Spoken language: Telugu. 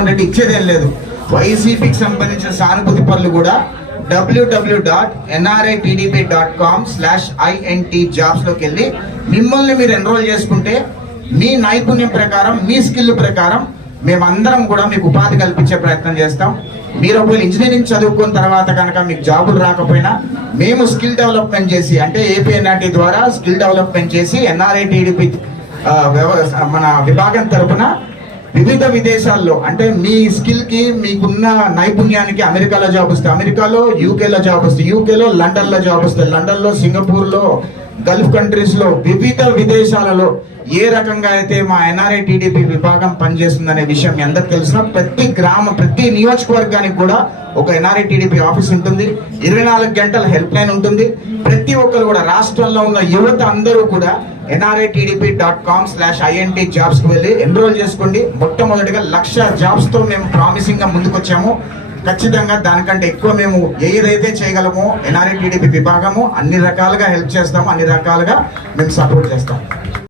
రెడ్డి ఇచ్చేదేం లేదు. వైసీపీకి సంబంధించిన సానుభూతి పనులు కూడా W W dot NRI TDP dot com slash INT జాబ్స్లోకి వెళ్ళి మిమ్మల్ని మీరు ఎన్రోల్ చేసుకుంటే మీ నైపుణ్యం ప్రకారం మీ స్కిల్ ప్రకారం మేమందరం కూడా మీకు ఉపాధి కల్పించే ప్రయత్నం చేస్తాం. మీరు ఒకవేళ ఇంజనీరింగ్ చదువుకున్న తర్వాత కనుక మీకు జాబులు రాకపోయినా మేము స్కిల్ డెవలప్మెంట్ చేసి అంటే ఏపీఎన్ఆర్టీ ద్వారా స్కిల్ డెవలప్మెంట్ చేసి ఎన్ఆర్ఐ టీడీపీ మన విభాగం తరపున వివిధ విదేశాల్లో అంటే మీ స్కిల్కి మీకున్న నైపుణ్యానికి అమెరికాలో జాబ్ వస్తే అమెరికాలో యూకేలో జాబ్ వస్తే యూకేలో లండన్లో జాబ్ వస్తే లండన్లో సింగపూర్లో గల్ఫ్ కంట్రీస్లో వివిధ విదేశాలలో ఏ రకంగా అయితే మా ఎన్ఆర్ఐ టీడీపీ విభాగం పనిచేస్తుందనే విషయం మీ అందరికి తెలిసిన? ప్రతి గ్రామ ప్రతి నియోజకవర్గానికి కూడా ఒక ఎన్ఆర్ఐ టీడీపీ ఆఫీస్ ఉంటుంది. ఇరవై నాలుగు గంటల హెల్ప్ లైన్ ఉంటుంది. ప్రతి ఒక్కరు కూడా రాష్ట్రంలో ఉన్న యువత అందరూ కూడా NRI TDP dot com slash INT jobs వెళ్ళి ఎన్రోల్ చేసుకోండి. మొట్టమొదటిగా లక్ష జాబ్స్తో మేము ప్రామిసింగ్గా ముందుకొచ్చాము. ఖచ్చితంగా దానికంటే ఎక్కువ మేము ఏదైతే చేయగలమో ఎన్ఆర్ఐ టీడీపీ విభాగము అన్ని రకాలుగా హెల్ప్ చేస్తాము అన్ని రకాలుగా మేము సపోర్ట్ చేస్తాం